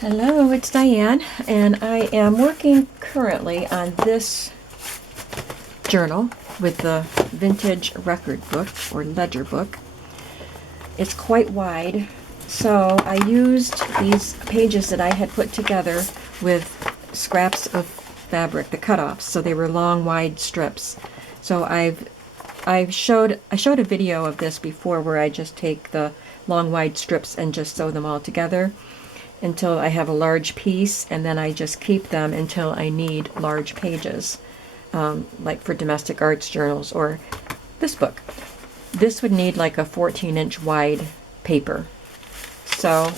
Hello, it's Diane, and I am working currently on this journal with the vintage record book or ledger book. It's quite wide, so I used these pages that I had put together with scraps of fabric, the cutoffs, so they were long, wide strips. So I showed a video of this before where I just take the long, wide strips and just sew them all together until I have a large piece, and then I just keep them until I need large pages, like for domestic arts journals or this book. This would need like a 14-inch wide paper. So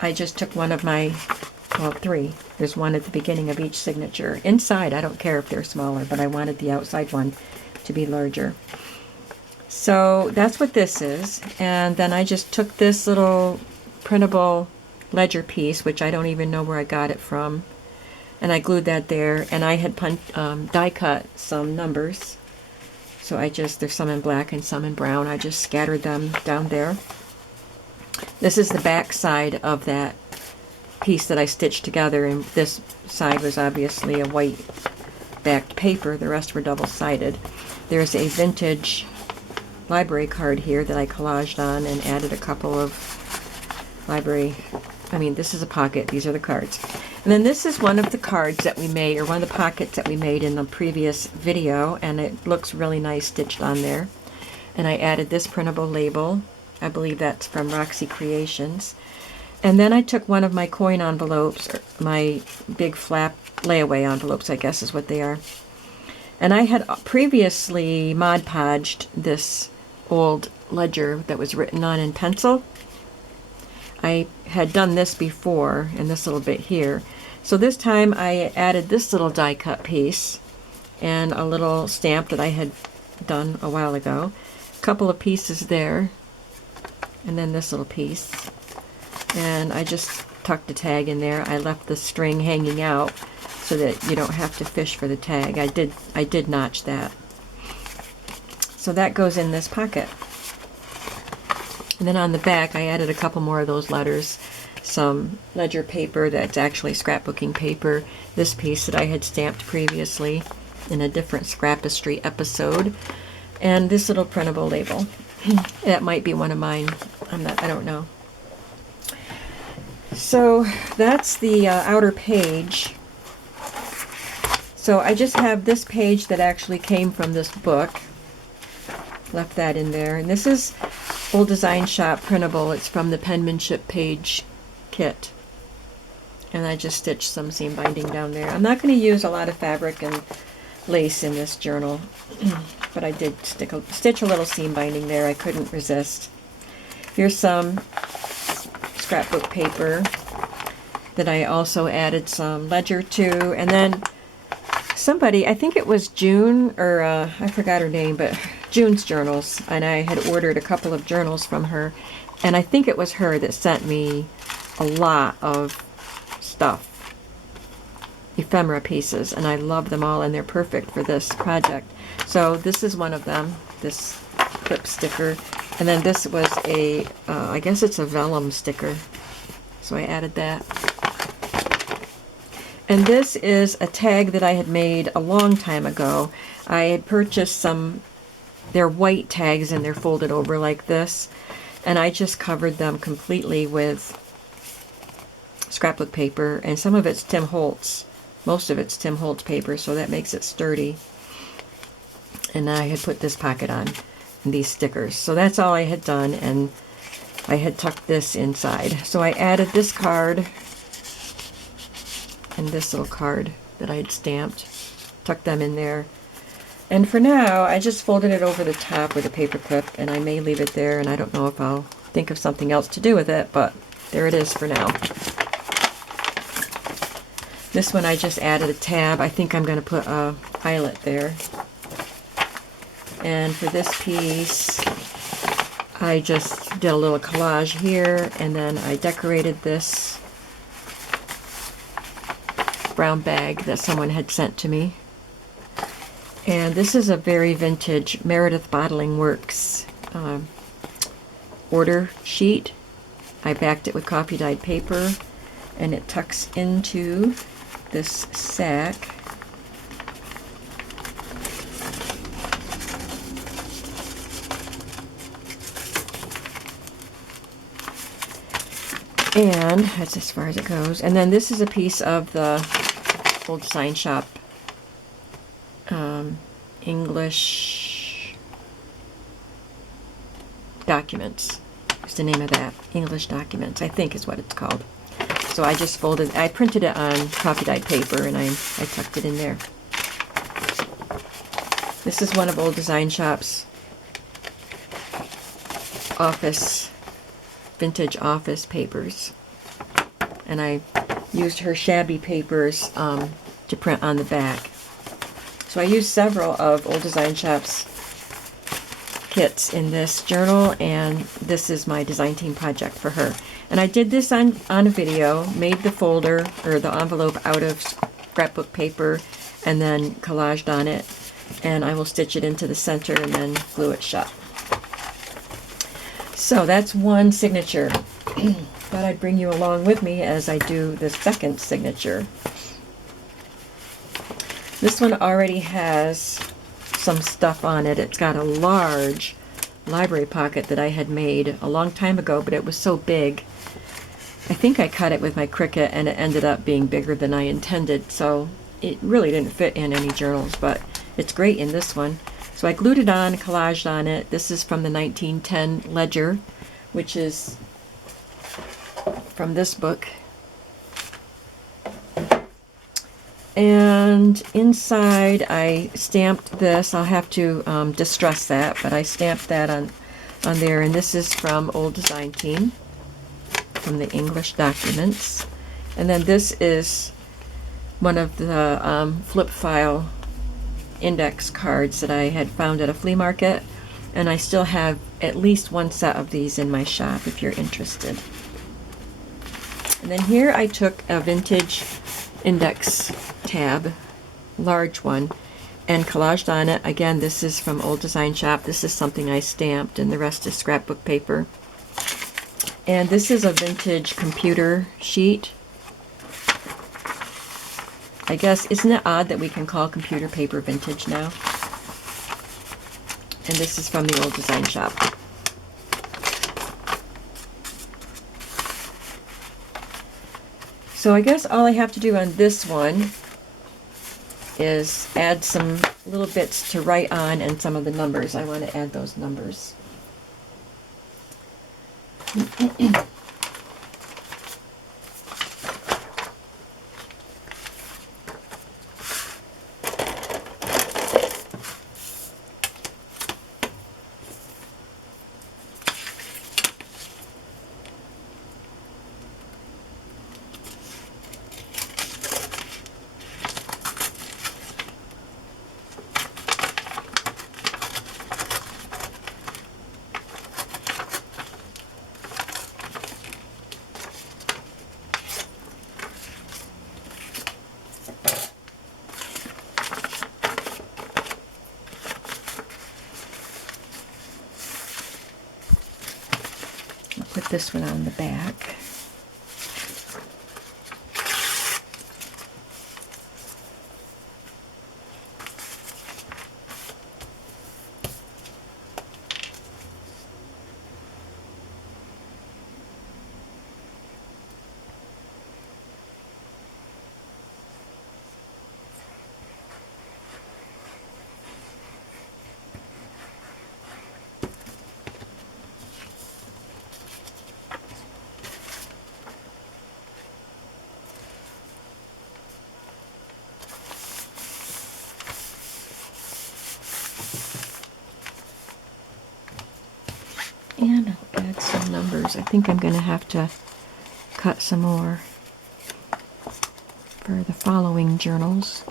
I just took one of my, well, three. There's one at the beginning of each signature. Inside, I don't care if they're smaller, but I wanted the outside one to be larger. So that's what this is. And then I just took this little printable ledger piece, which I don't even know where I got it from, and I glued that there, and I had die cut some numbers, so there's some in black and some in brown. I just scattered them down there. This is the back side of that piece that I stitched together, and this side was obviously a white backed paper. The rest were double-sided. There's a vintage library card here that I collaged on and added a couple of this is a pocket, these are the cards. And then this is one of the cards that we made, or one of the pockets that we made in the previous video, and it looks really nice stitched on there. And I added this printable label. I believe that's from Roxy Creations. And then I took one of my coin envelopes, or my big flap layaway envelopes, I guess is what they are. And I had previously Mod Podged this old ledger that was written on in pencil. I had done this before, and this little bit here. So this time I added this little die cut piece and a little stamp that I had done a while ago. A couple of pieces there, and then this little piece. And I just tucked a tag in there. I left the string hanging out so that you don't have to fish for the tag. I did notch that. So that goes in this pocket. And then on the back, I added a couple more of those letters, some ledger paper that's actually scrapbooking paper, this piece that I had stamped previously in a different Scrapistry episode, and this little printable label. That might be one of mine. I don't know. So that's the outer page. So I just have this page that actually came from this book. Left that in there. And this is Old Design Shop printable. It's from the penmanship page kit. And I just stitched some seam binding down there. I'm not going to use a lot of fabric and lace in this journal, but I did stitch a little seam binding there. I couldn't resist. Here's some scrapbook paper that I also added some ledger to. And then somebody, I think it was June, or I forgot her name, but June's journals, and I had ordered a couple of journals from her, and I think it was her that sent me a lot of stuff, ephemera pieces, and I love them all, and they're perfect for this project. So this is one of them, this clip sticker, and then this was a, I guess it's a vellum sticker, so I added that. And this is a tag that I had made a long time ago. I had purchased some, they're white tags and they're folded over like this, and I just covered them completely with scrapbook paper, and some of it's Tim Holtz. Most of it's Tim Holtz paper, so that makes it sturdy. And I had put this pocket on and these stickers. So that's all I had done, and I had tucked this inside. So I added this card and this little card that I had stamped, tucked them in there. And for now, I just folded it over the top with a paper clip, and I may leave it there, and I don't know if I'll think of something else to do with it, but there it is for now. This one I just added a tab. I think I'm going to put a eyelet there. And for this piece, I just did a little collage here, and then I decorated this brown bag that someone had sent to me. And this is a very vintage Meredith Bottling Works order sheet. I backed it with coffee dyed paper, and it tucks into this sack. And that's as far as it goes. And then this is a piece of the Old Design Shop English documents. What's the name of that? English documents, I think is what it's called. So I just folded, I printed it on coffee dyed paper, and I tucked it in there. This is one of Old Design Shop's vintage office papers, and I used her shabby papers to print on the back. So I used several of Old Design Shop's kits in this journal, and this is my design team project for her. And I did this on a video, made the folder or the envelope out of scrapbook paper, and then collaged on it, and I will stitch it into the center and then glue it shut. So that's one signature. Thought I'd bring you along with me as I do the second signature. This one already has some stuff on it. It's got a large library pocket that I had made a long time ago, but it was so big. I think I cut it with my Cricut, and it ended up being bigger than I intended, so it really didn't fit in any journals, but it's great in this one. So I glued it on, collaged on it. This is from the 1910 ledger, which is from this book. And inside I stamped this. I'll have to distress that, but I stamped that on there. And this is from Old Design Team, from the English documents. And then this is one of the flip file index cards that I had found at a flea market, and I still have at least one set of these in my shop if you're interested. And then here I took a vintage index tab, large one, and collaged on it. Again, this is from Old Design Shop. This is something I stamped, and the rest is scrapbook paper. And this is a vintage computer sheet. I guess, isn't it odd that we can call computer paper vintage now? And this is from the Old Design Shop. So I guess all I have to do on this one is add some little bits to write on and some of the numbers. I want to add those numbers. Put this one on the back. And I'll add some numbers. I think I'm going to have to cut some more for the following journals.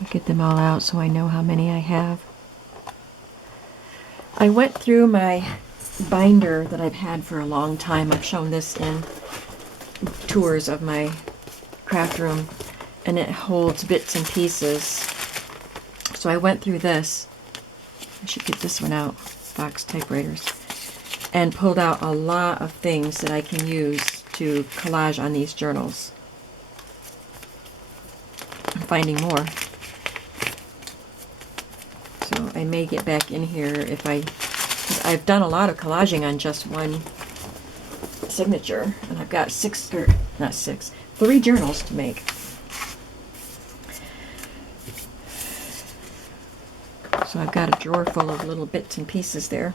I'll get them all out so I know how many I have. I went through my binder that I've had for a long time. I've shown this in tours of my craft room, and it holds bits and pieces. So I went through this. I should get this one out, box typewriters, and pulled out a lot of things that I can use to collage on these journals. I'm finding more. So I may get back in here if because I've done a lot of collaging on just one signature, and I've got 3 journals to make. So I've got a drawer full of little bits and pieces there.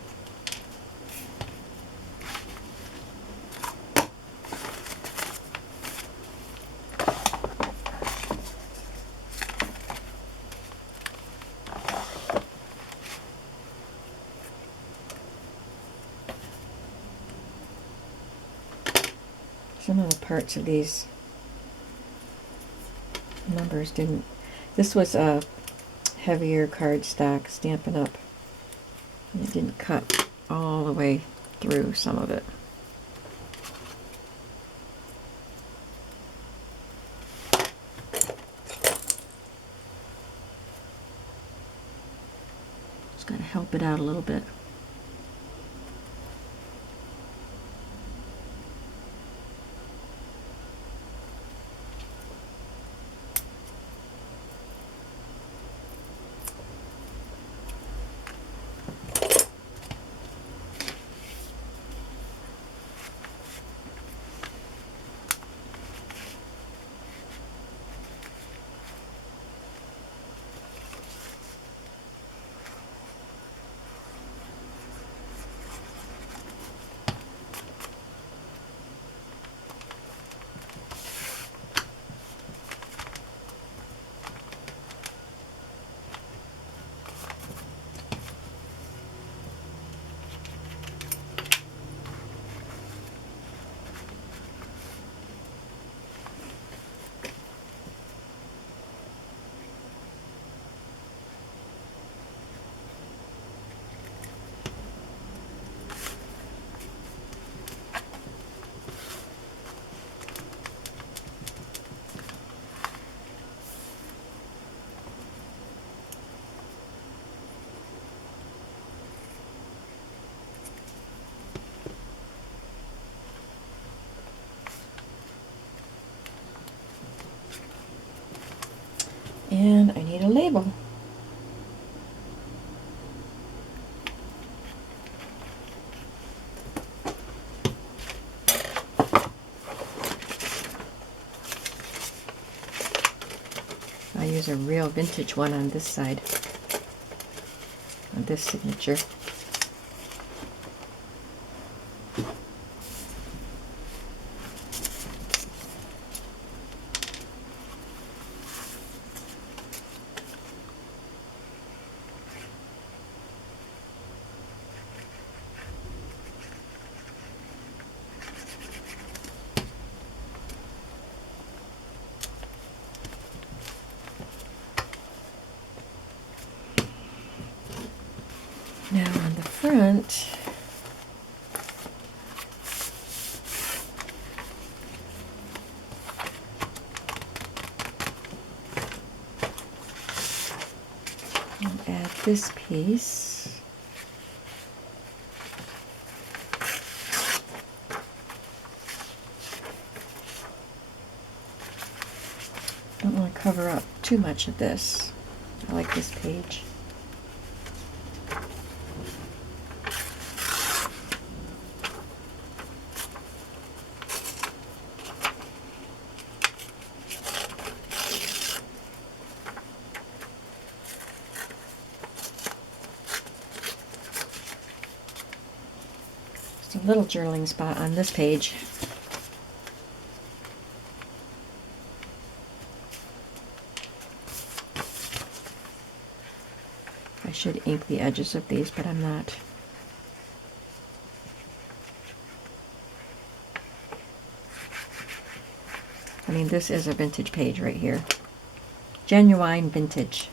Some of the parts of these numbers didn't. This was a heavier cardstock Stampin' Up, and it didn't cut all the way through some of it. Just got to help it out a little bit. And I need a label. I use a real vintage one on this side, on this signature. Now on the front, I'll add this piece. Don't want to cover up too much of this. I like this page. A little journaling spot on this page. I should ink the edges of these, but I'm not. I mean, this is a vintage page right here. Genuine vintage.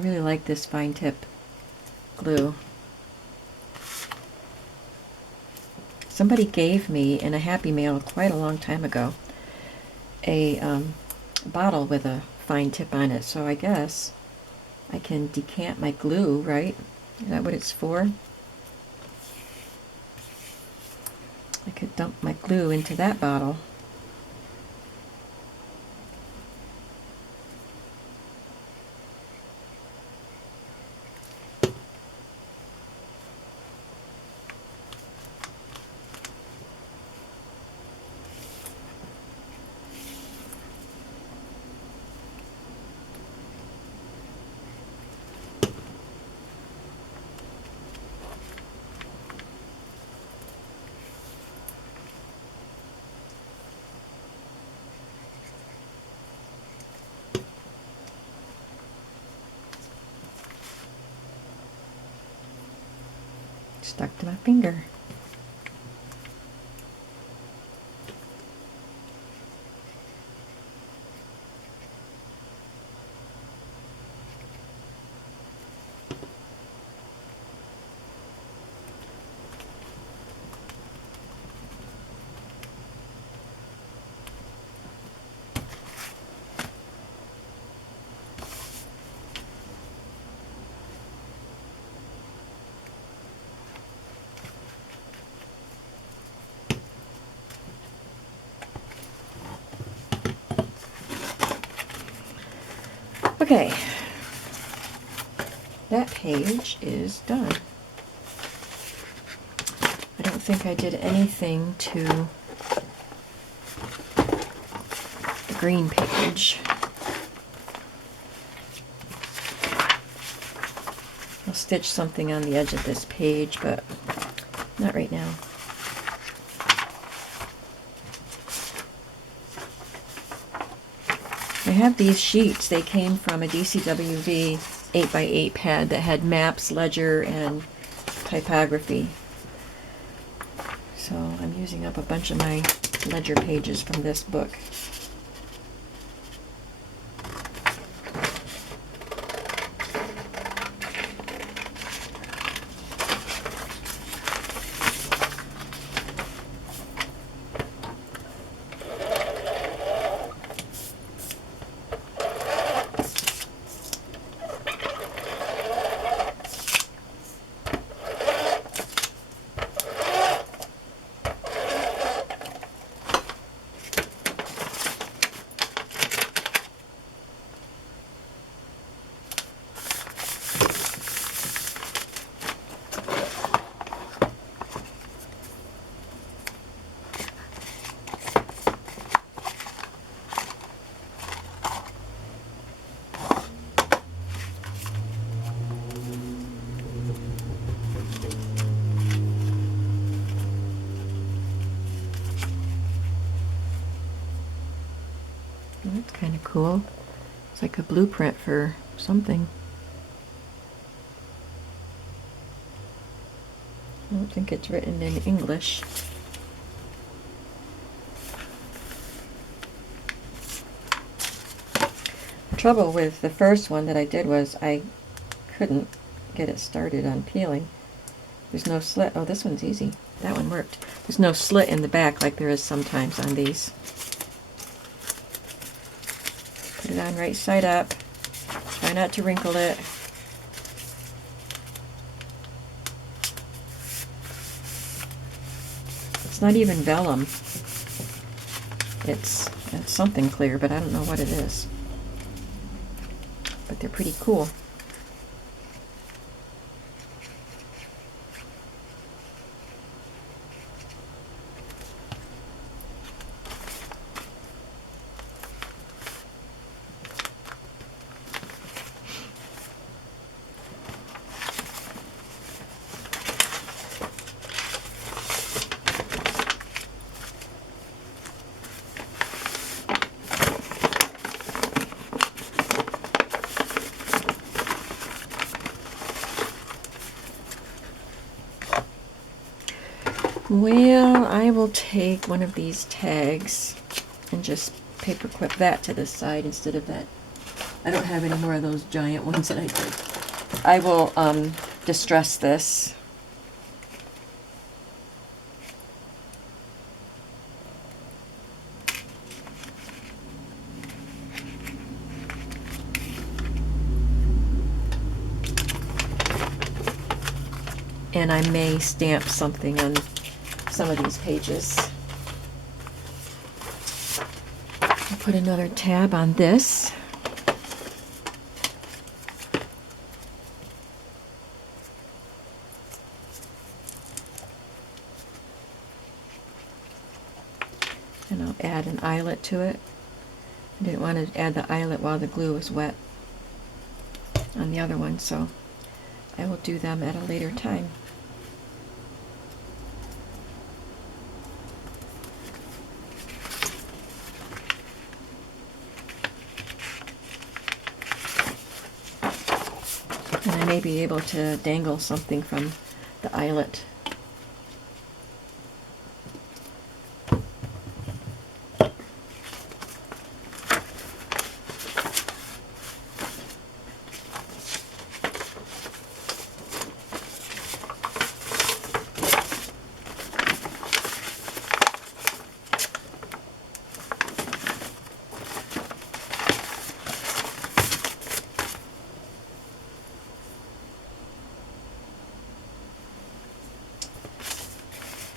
really like this fine tip glue. Somebody gave me in a Happy Mail quite a long time ago a bottle with a fine tip on it, so I guess I can decant my glue, right? Is that what it's for? I could dump my glue into that bottle. Stuck to my finger. Okay, that page is done. I don't think I did anything to the green page. I'll stitch something on the edge of this page, but not right now. I have these sheets. They came from a DCWV 8x8 pad that had maps, ledger, and typography. So I'm using up a bunch of my ledger pages from this book. That's kind of cool. It's like a blueprint for something. I don't think it's written in English. The trouble with the first one that I did was I couldn't get it started on peeling. There's no slit. Oh, this one's easy. That one worked. There's no slit in the back like there is sometimes on these. Put it on right side up. Try not to wrinkle it. It's not even vellum. It's something clear, but I don't know what it is. But they're pretty cool. Well, I will take one of these tags and just paper clip that to the side instead of that I don't have any more of those giant ones that I did. I will distress this. And I may stamp something on some of these pages. I'll put another tab on this. And I'll add an eyelet to it. I didn't want to add the eyelet while the glue was wet on the other one, so I will do them at a later time. And I may be able to dangle something from the eyelet.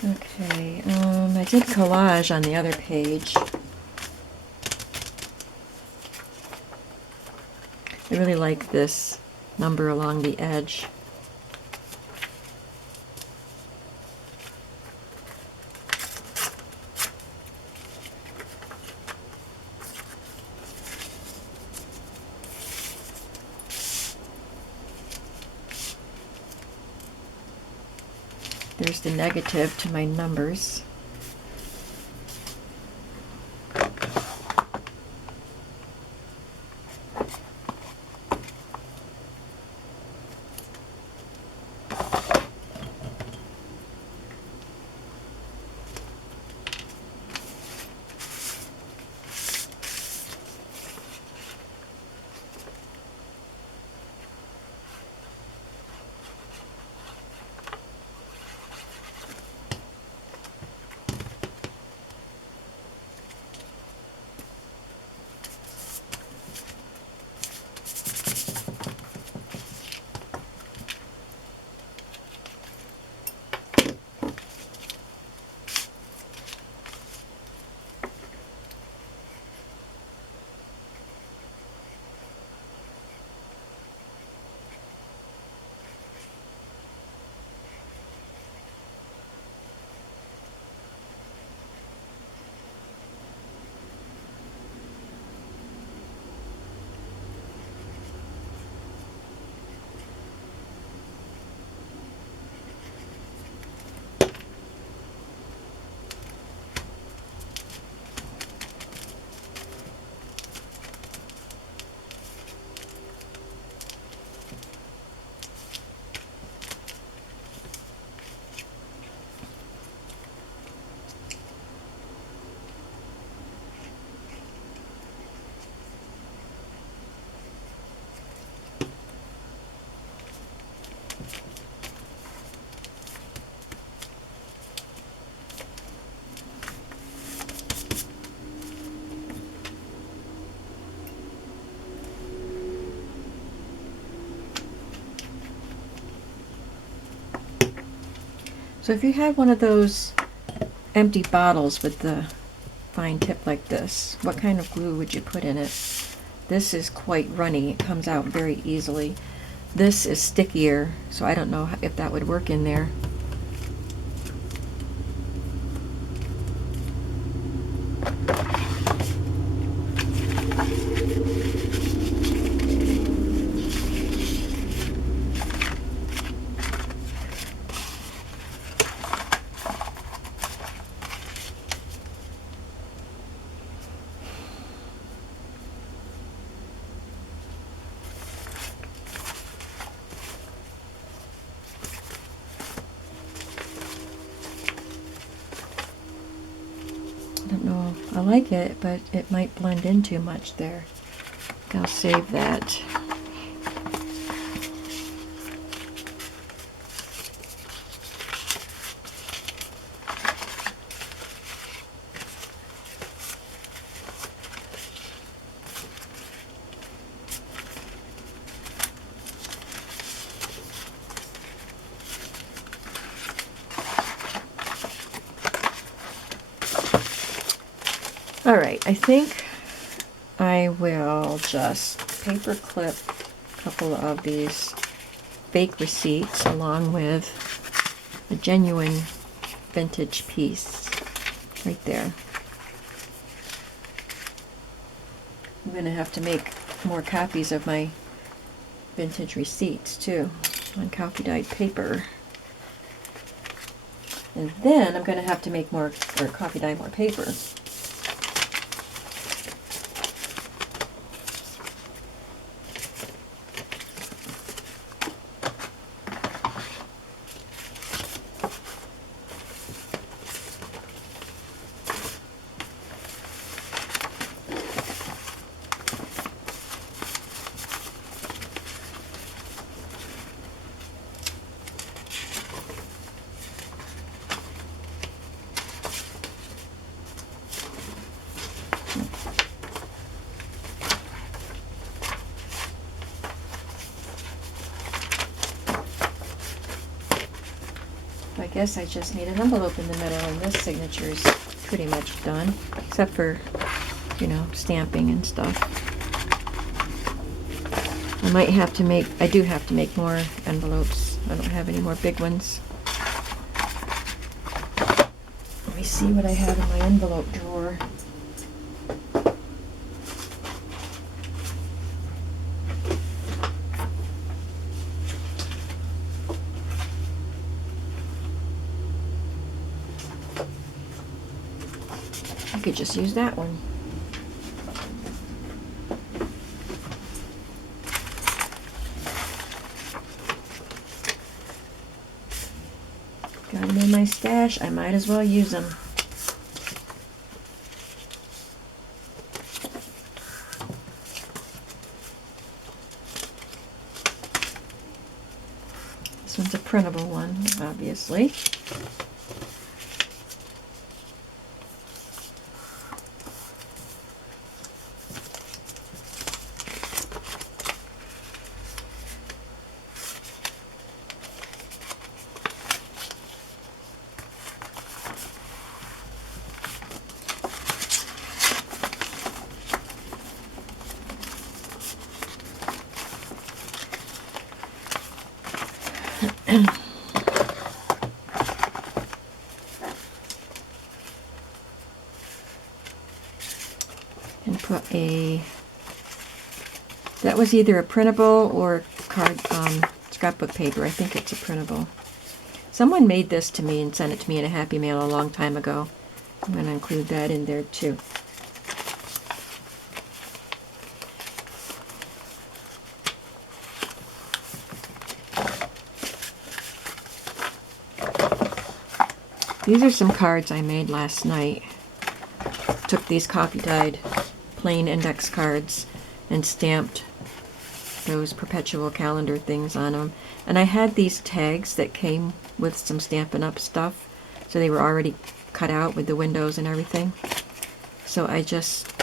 Okay, I did collage on the other page. I really like this number along the edge. There's the negative to my numbers. So if you had one of those empty bottles with the fine tip like this, what kind of glue would you put in it? This is quite runny. It comes out very easily. This is stickier, so I don't know if that would work in there. I don't know, I like it, but it might blend in too much there. think I'll save that. All right, I think I will just paper clip a couple of these fake receipts along with a genuine vintage piece right there. I'm going to have to make more copies of my vintage receipts too on coffee dyed paper. And then I'm going to have to make more, or coffee dye more paper. I guess I just need an envelope in the middle, and this signature is pretty much done, except for, you know, stamping and stuff. I might have to make, I do have to make more envelopes. I don't have any more big ones. Let me see what I have in my envelope drawer. I could just use that one. Got them in my stash, I might as well use them. This one's a printable one, obviously. And put a, that was either a printable or card scrapbook paper. I think it's a printable. Someone made this to me and sent it to me in a Happy Mail a long time ago. I'm going to include that in there too. These are some cards I made last night. Took these coffee dyed plain index cards and stamped those perpetual calendar things on them. And I had these tags that came with some Stampin' Up! Stuff, so they were already cut out with the windows and everything. So I just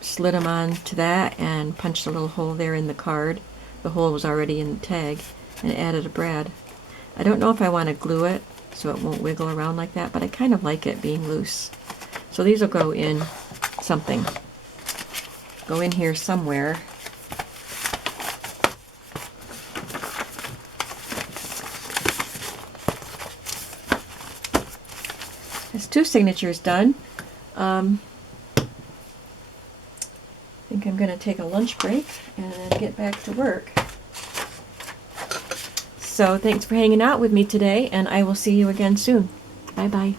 slid them on to that and punched a little hole there in the card. The hole was already in the tag, and added a brad. I don't know if I want to glue it so it won't wiggle around like that, but I kind of like it being loose. So these will go in something. Go in here somewhere. There's 2 signatures done. I think I'm going to take a lunch break and then get back to work. So thanks for hanging out with me today, and I will see you again soon. Bye-bye.